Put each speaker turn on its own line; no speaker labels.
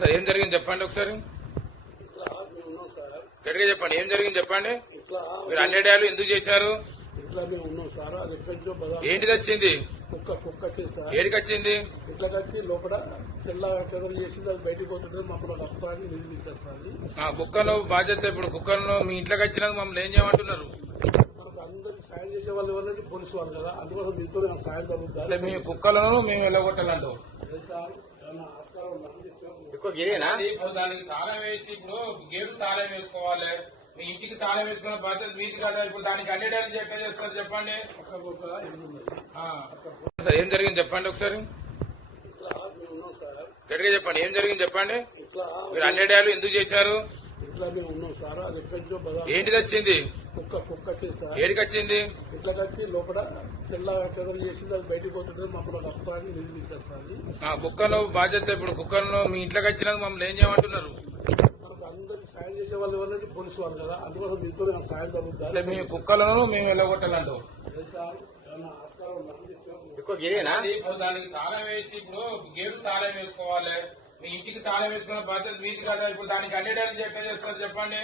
Sir ఏం జరిగింది చెప్పండి ఒకసారి. గట్టిగా చెప్పండి ఏం జరిగింది చెప్పండి. మీరు అన్నేడాలు ఎందుకు చేశారు? ఏంటిది వచ్చింది?
కుక్క
ఏడికి వచ్చింది?
ఇట్లా లోపల తెల్ల చెదలు చేసింది అది బయటికి పోతుంటే మమ్మల్ని
కుక్కను బాధ్యత ఇప్పుడు కుక్కను మీ ఇంట్లోకి వచ్చినాక మమ్మల్ని ఏం చేయమంటున్నారు?
చేసే వాళ్ళు ఎవరంటే పోలీసు వాళ్ళు కదా. అందుకోసం మీతో నాకు సాయం జరుగుతుంది.
మీ కుక్కలను మేము వెళ్ళగొట్టాలంటూ ఇప్పుడు దానికి తాళం వేసి ఇప్పుడు గేటు తాళం వేసుకోవాలి. మీ ఇంటికి తాళం వేసుకున్న బాధ్యత మీది కదా. ఇప్పుడు దానికి అన్నేడాలు ఎట్లా చేస్తారు చెప్పండి. సార్ ఏం జరిగింది చెప్పండి ఒకసారి. గట్టిగా చెప్పండి ఏం జరిగింది చెప్పండి? మీరు అన్నేడాలు ఎందుకు చేశారు?
ఇట్లా మేము ఉన్నాం సార్. అది ఎక్కడికో
ఏంటిది వచ్చింది?
కుక్క కుక్క వచ్చేది సార్.
ఏడికి వచ్చింది?
ఇట్లా కట్టి లోపల తెల్ల చెదలు చేసింది అది బయటికి పోతుంటే మమ్మల్ని రక్తాన్ని నిలిపిస్తుంది
ఆ కుక్కను బాధ్యత ఇప్పుడు కుక్కను మీ ఇంట్లోకి వచ్చినాక మమ్మల్ని ఏం చేయమంటున్నారు?
మనకు అందరికి సాయం చేసే వాళ్ళు ఎవరంటే పోలీసు వాళ్ళు కదా. అందుకోసం మీతో నాకు సాయం
అంటే
జరుగుతుంది
మీ కుక్కలను మేము వెళ్ళగొట్టాలంటూ ఇప్పుడు దానికి తాళం వేసి ఇప్పుడు గేటు తాళం వేసుకోవాలి. మీ ఇంటికి తాళం వేసుకున్న బాధ్యత మీది కదా ఇప్పుడు దానికి అన్నేడాలు ఎట్లా చేస్తారు చెప్పండి?